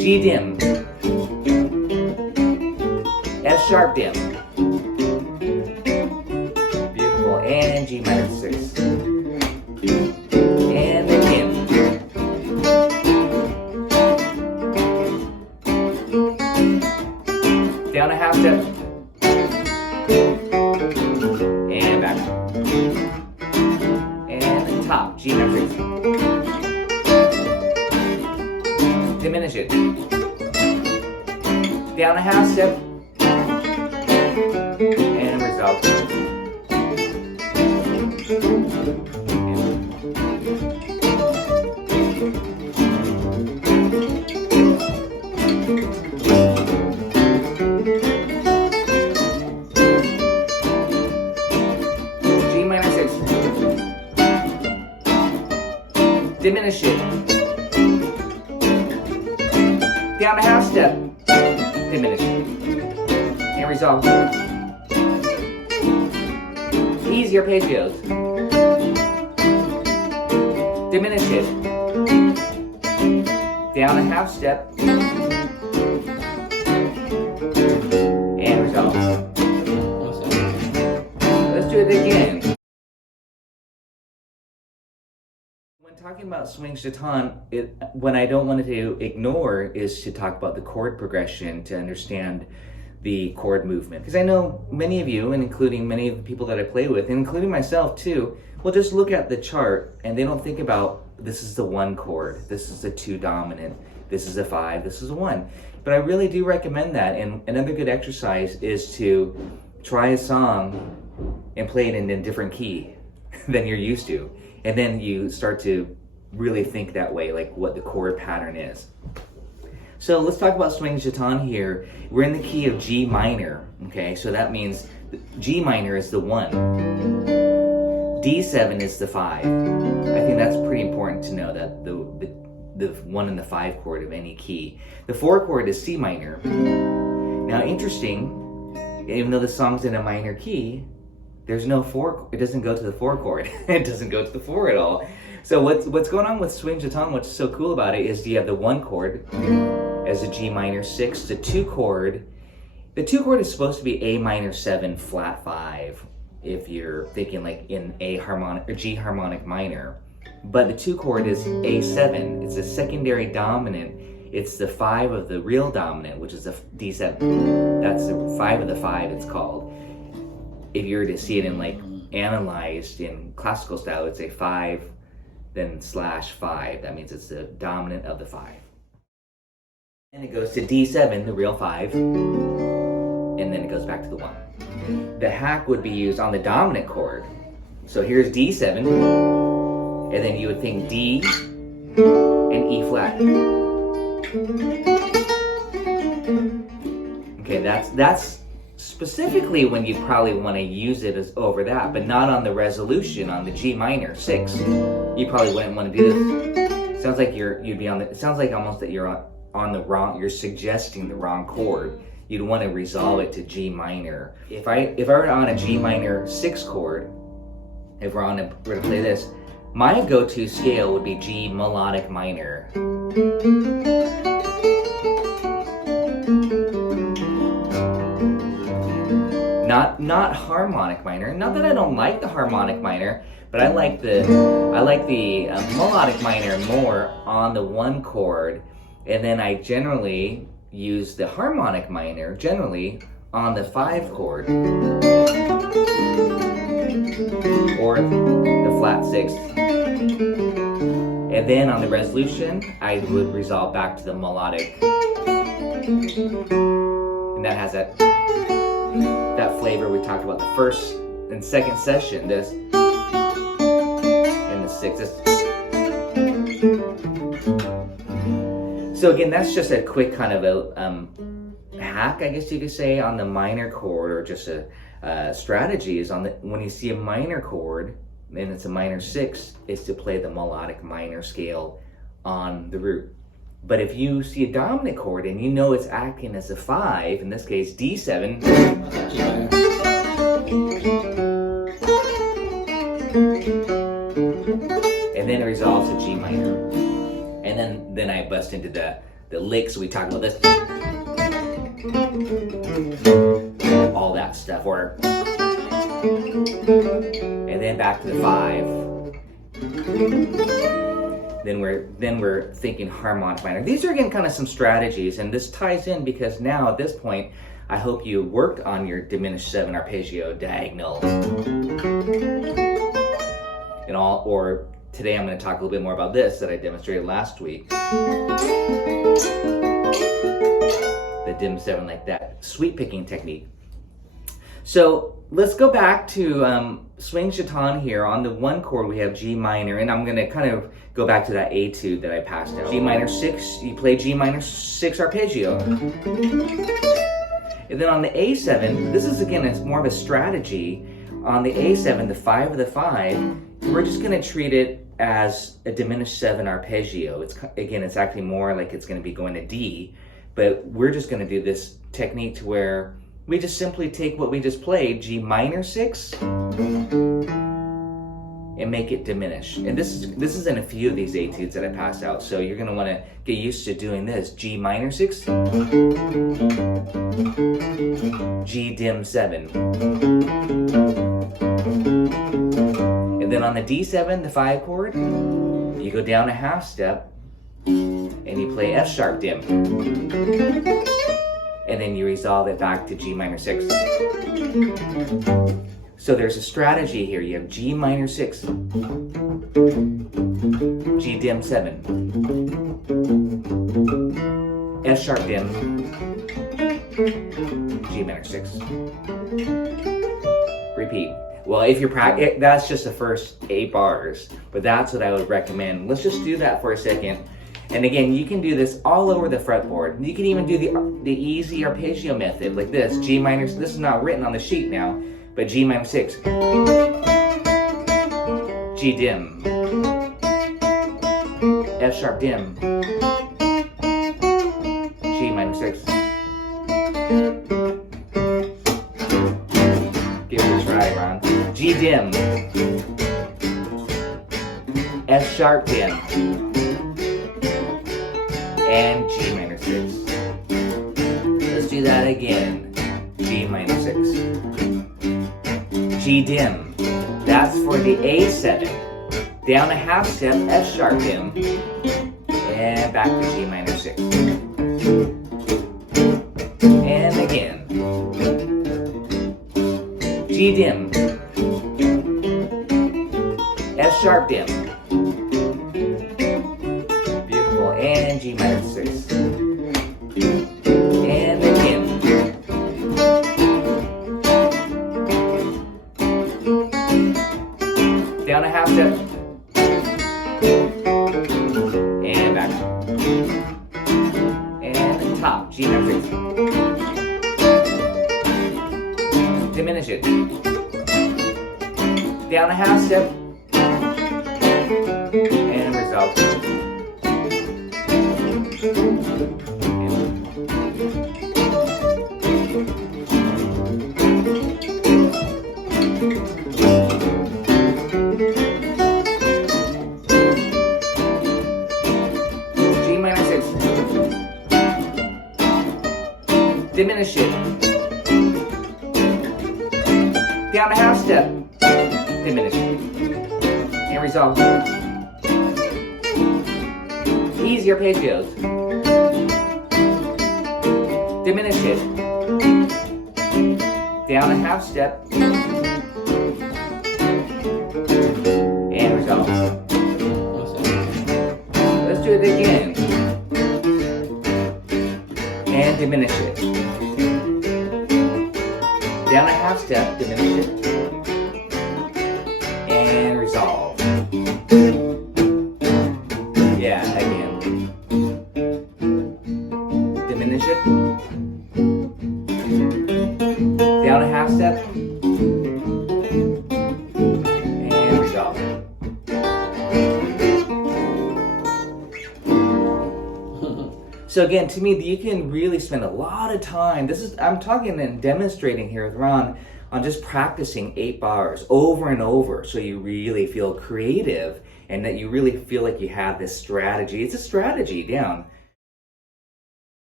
G dim, F sharp dim. Beautiful. And G minor 6. And then dim. Down a half step. And back. And then top, G minor 6. Diminish it. Down a half step. And resolve. G minor 6. Diminish it. Down a half step. Diminish it. And resolve. Easy arpeggios. Diminish it. Down a half step. And resolve. Let's do it again. When talking about swing chaton, what I don't want to ignore is to talk about the chord progression to understand the chord movement. Because I know many of you, and including many of the people that I play with, and including myself too, will just look at the chart and they don't think about this is the 1 chord, this is the 2 dominant, this is a 5, this is a 1. But I really do recommend that, and another good exercise is to try a song and play it in a different key than you're used to. And then you start to really think that way, like what the chord pattern is. So let's talk about swing chaton here. We're in the key of G minor, okay? So that means G minor is the 1. D7 is the 5. I think that's pretty important to know, that the 1 and the 5 chord of any key. The 4 chord is C minor. Now interesting, even though the song's in a minor key, there's no 4, it doesn't go to the 4 chord. It doesn't go to the 4 at all. So what's going on with swing chaton, what's so cool about it is you have the 1 chord as a G minor 6, the 2 chord. The 2 chord is supposed to be A minor 7 flat 5 if you're thinking like in A harmonic or G harmonic minor. But the 2 chord is A7. It's a secondary dominant. It's the 5 of the real dominant, which is a D7. That's the 5 of the 5 it's called. If you were to see it in like analyzed in classical style, it's a 5 then /5. That means it's the dominant of the 5. And it goes to D7, the real 5, and then it goes back to the 1. The hack would be used on the dominant chord. So here's D7, and then you would think D and E flat. Okay, that's specifically when you probably want to use it as over that, but not on the resolution on the G minor 6. You probably wouldn't want to do this. Sounds like you'd be on the. It sounds like almost that you're on the wrong. You're suggesting the wrong chord. You'd want to resolve it to G minor. If I were on a G minor 6 chord, if we're to play this, my go-to scale would be G melodic minor. Not harmonic minor. Not that I don't like the harmonic minor, but I like the melodic minor more on the 1 chord, and then I generally use the harmonic minor on the 5 chord or the flat 6. And then on the resolution, I would resolve back to the melodic, and that has that flavor we talked about the first and second session, this and the 6. So again, that's just a quick kind of a hack, I guess you could say, on the minor chord, or just a strategy is when you see a minor chord and it's a minor 6, is to play the melodic minor scale on the root. But if you see a dominant chord and you know it's acting as a 5, in this case D7, and then it resolves to G minor, and then I bust into the licks. We talk about this, all that stuff. Or and then back to the 5. Then we're thinking harmonic minor. These are again kind of some strategies, and this ties in because now at this point, I hope you worked on your diminished 7 arpeggio diagonal. And all, or today I'm going to talk a little bit more about this that I demonstrated last week. The dim 7, like that sweep picking technique. So let's go back to swing chaton here. On the 1 chord we have G minor, and I'm going to kind of go back to that etude that I passed out. G minor 6, you play G minor 6 arpeggio. And then on the A7, this is again, it's more of a strategy. On the A7, the 5 of the 5, we're just going to treat it as a diminished 7 arpeggio. It's actually more like it's going to be going to D, but we're just going to do this technique to where we just simply take what we just played, G minor 6, and make it diminish. And this is in a few of these etudes that I passed out, so you're going to want to get used to doing this. G minor 6, G dim 7. And then on the D7, the 5 chord, you go down a half step and you play F sharp dim. And then you resolve it back to G minor 6. So there's a strategy here. You have G minor 6, G dim 7, F sharp dim, G minor 6. Repeat. Well, if you're that's just the first 8 bars, but that's what I would recommend. Let's just do that for a second. And again, you can do this all over the fretboard. You can even do the easy arpeggio method like this. G minor, this is not written on the sheet now, but G minor 6, G dim, F sharp dim, G minor 6. Give it a try, Ron. G dim, F sharp dim, and G minor 6. Let's do that again. G minor 6. G dim. That's for the A7. Down a half step, F sharp dim, and back to G minor 6. And again. G dim. F sharp dim. Beautiful. And G minor 6. And again. Down a half step. And back. And top. G minor 6. Diminish it. Down a half step. And resolve. G minor 6. Diminish it. Down a half step. Diminish it. And resolve. Easy arpeggios. Diminish it. Down a half step. And resolve. Let's do it again. And diminish it. Down a half step, diminish it. And resolve. Yeah, again. Diminish it. Down a half step. And resolve. So again, to me, you can really spend a lot of time. I'm talking and demonstrating here with Ron on just practicing 8 bars over and over, so you really feel creative and that you really feel like you have this strategy. It's a strategy down.